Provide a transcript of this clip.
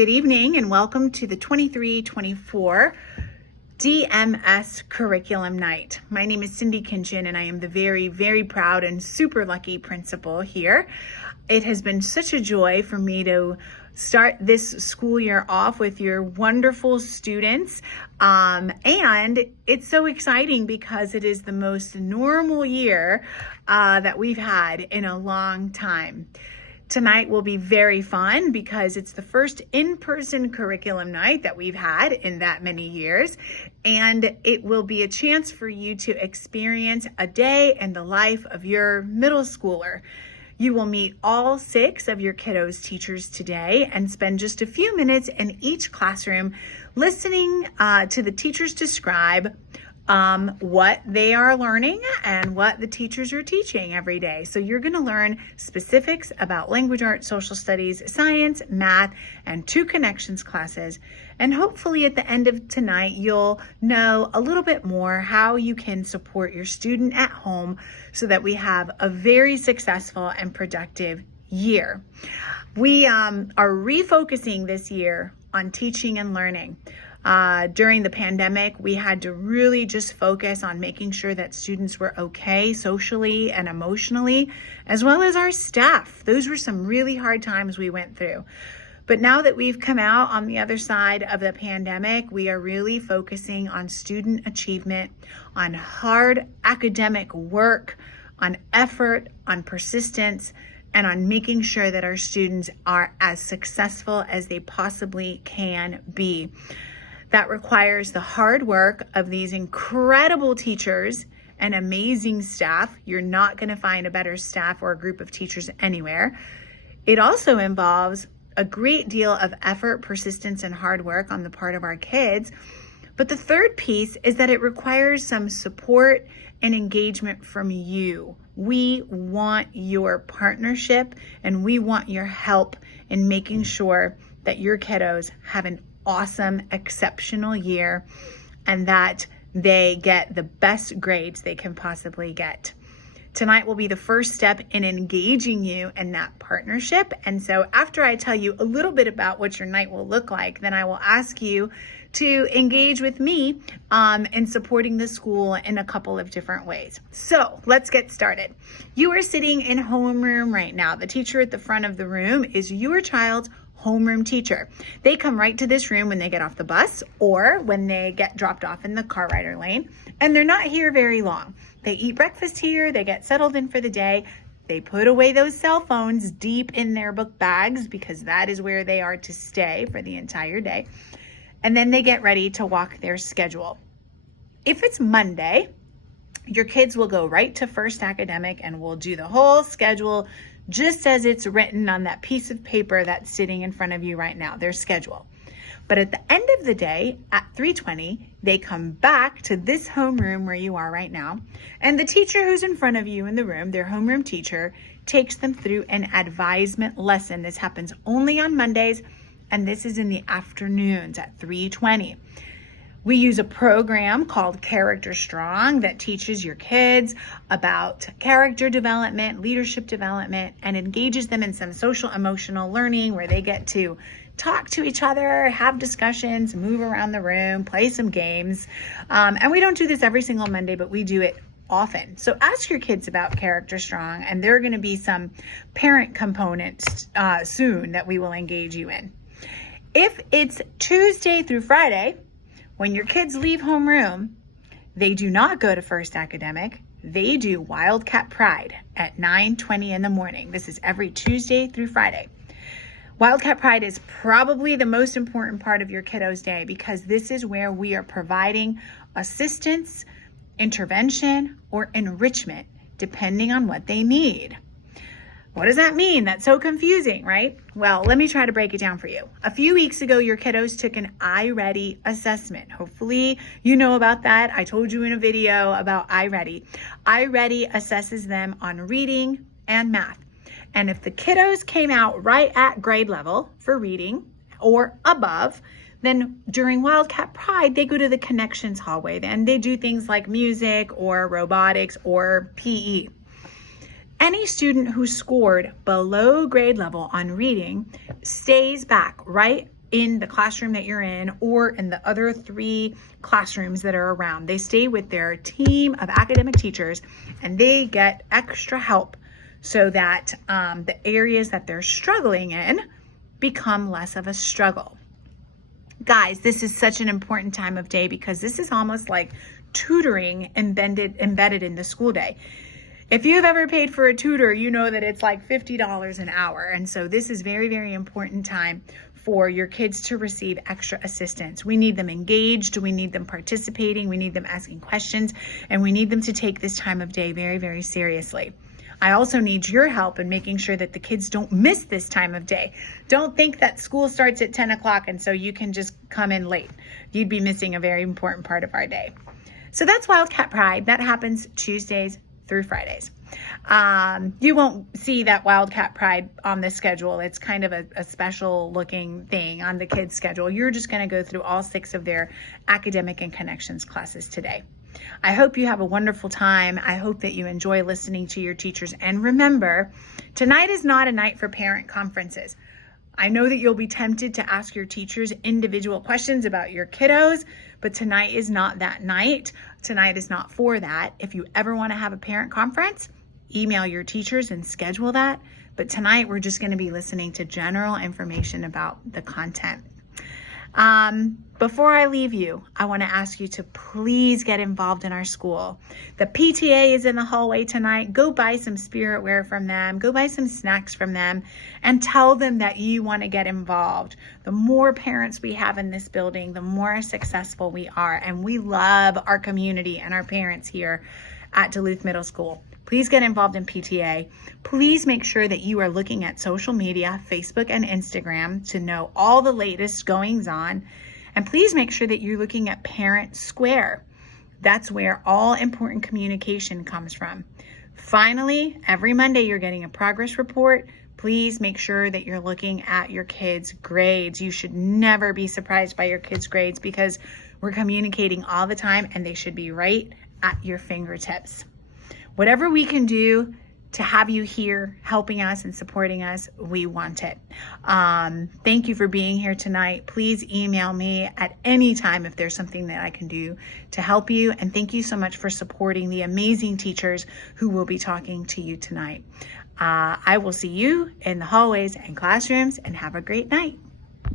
Good evening and welcome to the 23-24 DMS Curriculum Night. My name is Cindy Kinchin and I am the very, very proud and super lucky principal here. It has been such a joy for me to start this school year off with your wonderful students. And it's so exciting because it is the most normal year that we've had in a long time. Tonight will be very fun because it's the first in-person curriculum night that we've had in that many years. And it will be a chance for you to experience a day in the life of your middle schooler. You will meet all 6 of your kiddos' teachers today and spend just a few minutes in each classroom listening to the teachers describe what they are learning and what the teachers are teaching every day. So you're going to learn specifics about language arts, social studies, science, math, and 2 connections classes. And hopefully at the end of tonight, you'll know a little bit more how you can support your student at home so that we have a very successful and productive year. We are refocusing this year on teaching and learning. During the pandemic, we had to really just focus on making sure that students were okay socially and emotionally, as well as our staff. Those were some really hard times we went through. But now that we've come out on the other side of the pandemic, we are really focusing on student achievement, on hard academic work, on effort, on persistence, and on making sure that our students are as successful as they possibly can be. That requires the hard work of these incredible teachers and amazing staff. You're not going to find a better staff or a group of teachers anywhere. It also involves a great deal of effort, persistence, and hard work on the part of our kids. But the third piece is that it requires some support and engagement from you. We want your partnership and we want your help in making sure that your kiddos have an awesome, exceptional year and that they get the best grades they can possibly get. Tonight will be the first step in engaging you in that partnership. And so after I tell you a little bit about what your night will look like, then I will ask you to engage with me in supporting the school in a couple of different ways. So let's get started. You are sitting in homeroom right now. The teacher at the front of the room is your child's homeroom teacher. They come right to this room when they get off the bus or when they get dropped off in the car rider lane, and they're not here very long. They eat breakfast here, they get settled in for the day, they put away those cell phones deep in their book bags because that is where they are to stay for the entire day, and then they get ready to walk their schedule. If it's Monday, your kids will go right to First Academic and will do the whole schedule just as it's written on that piece of paper that's sitting in front of you right now, their schedule. But at the end of the day, at 3:20, they come back to this homeroom where you are right now, and the teacher who's in front of you in the room, their homeroom teacher, takes them through an advisement lesson. This happens only on Mondays, and this is in the afternoons at 3:20. We use a program called Character Strong that teaches your kids about character development, leadership development, and engages them in some social emotional learning where they get to talk to each other, have discussions, move around the room, play some games. And we don't do this every single Monday, but we do it often. So ask your kids about Character Strong, and there are going to be some parent components soon that we will engage you in. If it's Tuesday through Friday, when your kids leave homeroom, they do not go to First Academic. They do Wildcat Pride at 9:20 in the morning. This is every Tuesday through Friday. Wildcat Pride is probably the most important part of your kiddo's day because this is where we are providing assistance, intervention, or enrichment, depending on what they need. What does that mean? That's so confusing, right? Well, let me try to break it down for you. A few weeks ago, your kiddos took an iReady assessment. Hopefully you know about that. I told you in a video about iReady. iReady assesses them on reading and math. And if the kiddos came out right at grade level for reading or above, then during Wildcat Pride, they go to the Connections hallway. Then they do things like music or robotics or PE. Any student who scored below grade level on reading stays back right in the classroom that you're in or in the other 3 classrooms that are around. They stay with their team of academic teachers and they get extra help so that the areas that they're struggling in become less of a struggle. Guys, this is such an important time of day because this is almost like tutoring embedded in the school day. If you've ever paid for a tutor, you know that it's like $50 an hour. And so this is very, very important time for your kids to receive extra assistance. We need them engaged, we need them participating, we need them asking questions, and we need them to take this time of day very, very seriously. I also need your help in making sure that the kids don't miss this time of day. Don't think that school starts at 10 o'clock and so you can just come in late. You'd be missing a very important part of our day. So that's Wildcat Pride. That happens Tuesdays through Fridays. You won't see that Wildcat Pride on the schedule. It's kind of a special looking thing on the kids' schedule. You're just going to go through all 6 of their academic and connections classes today. I hope you have a wonderful time. I hope that you enjoy listening to your teachers. And remember, tonight is not a night for parent conferences. I know that you'll be tempted to ask your teachers individual questions about your kiddos, but tonight is not that night. Tonight is not for that. If you ever want to have a parent conference, email your teachers and schedule that. But tonight we're just going to be listening to general information about the content. Before I leave you, I want to ask you to please get involved in our school. The PTA is in the hallway tonight. Go buy some spirit wear from them. Go buy some snacks from them and tell them that you want to get involved. The more parents we have in this building, the more successful we are. And we love our community and our parents here at Duluth Middle School. Please get involved in PTA. Please make sure that you are looking at social media, Facebook and Instagram, to know all the latest goings on. And please make sure that you're looking at Parent Square. That's where all important communication comes from. Finally, every Monday you're getting a progress report. Please make sure that you're looking at your kids' grades. You should never be surprised by your kids' grades because we're communicating all the time and they should be right at your fingertips. Whatever we can do to have you here helping us and supporting us, we want it. Thank you for being here tonight. Please email me at any time if there's something that I can do to help you. And thank you so much for supporting the amazing teachers who will be talking to you tonight. I will see you in the hallways and classrooms, and have a great night.